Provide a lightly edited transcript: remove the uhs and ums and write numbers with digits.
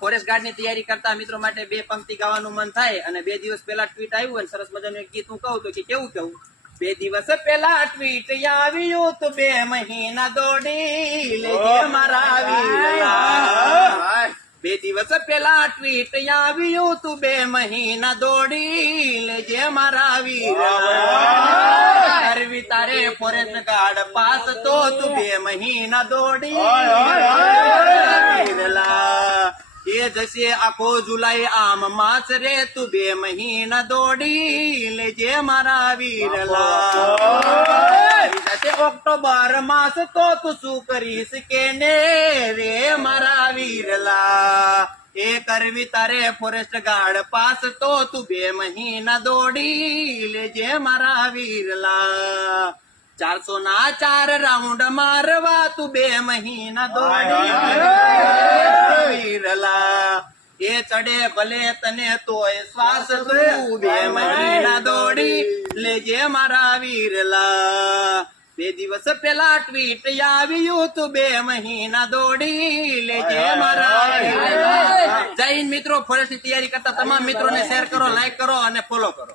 forest guard ની તૈયારી કરતા મિત્રો માટે બે પંક્તિ ગાવાનું મન થાય અને 2 દિવસ પહેલા ટ્વીટ આવ્યું અને સરસ મજાનું એક ગીત હું કહું તો કે કેવું કેવું 2 દિવસ પહેલા ટ્વીટ આવ્યું તો 2 મહિના દોડી લેજે મારા વીરલા 2 દિવસ પહેલા ટ્વીટ આવ્યું તું 2 મહિના દોડી લેજે મારા વીરલા કરવી તારે ફોરેસ્ટ ગાર્ડ પાસ તો તું 2 મહિના દોડી વીરલા એ જશે આખો જુલાઈ આમ માસ રે તું 2 મહિના દોડી લેજે મારા વીરલા જશે ઓક્ટોબર માસ તો તું શું કરીશ કે ને રે મારા વીરલા એ કરવી તારે ફોરેસ્ટ ગાર્ડ પાસ તો તું 2 મહિના દોડી લેજે મારા વીરલા 400 ના 4 રાઉન્ડ મારવા તું 2 મહિના દોડી વીરલા એ ચડે ભલે તને તોય શ્વાસ તું 2 મહિના દોડી લેજે મારા વીરલા 2 દિવસ પહેલા ટ્વીટ આવ્યું તું 2 મહિના દોડી લેજે મારા વીરલા જય હિન્દ મિત્રો ફોરેસ્ટ ની તૈયારી કરતા તમામ મિત્રોને શેર કરો લાઈક કરો અને ફોલો કરો